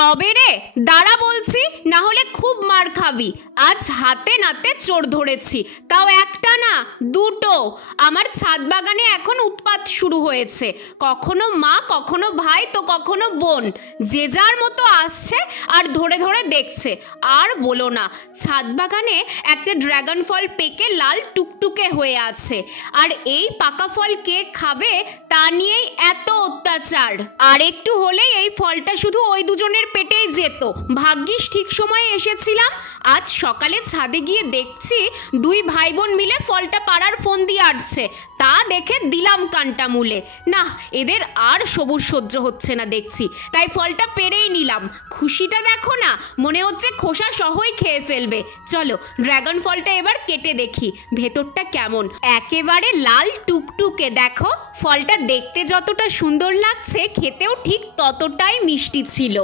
তবে রে দাঁড়া বলছি, না হলে খুব মার খাবি। আজ হাতে নাতে চোর ধরেছি, তাও একটা না দুটো। আমার ছাদ বাগানে এখন উৎপাত শুরু হয়েছে, কখনো মা কখনো ভাই তো কখনো বোন, যে যার মতো আসছে আর ধরে ধরে দেখছে। আর বলো না, ছাদ বাগানে একটা ড্রাগন ফল পেকে লাল টুকটুকে হয়ে আছে, আর এই পাকা ফল কে খাবে তা নিয়েই এত অত্যাচার। আর একটু হলেই এই ফলটা শুধু ওই দুজনের পেটেই যেত। ভাগ্যিস ঠিক সময়ে এসেছিলাম। আজ সকালে ছাদে গিয়ে দেখছি দুই ভাই বোন মিলে ফলটা পাড়ার ফোন দিয়ে আসছে, তা দেখে দিলাম কানটা মুলে। না, এদের আর সবুজ সহ্য হচ্ছে না দেখছি, তাই ফলটা পেরেই নিলাম। খুশিটা দেখো না, মনে হচ্ছে খোসা সহই খেয়ে ফেলবে। চলো ড্রাগন ফলটা এবার কেটে দেখি ভেতরটা কেমন। একেবারে লাল টুকটুকে, দেখো ফলটা দেখতে যতটা সুন্দর লাগছে খেতেও ঠিক ততটাই মিষ্টি ছিল।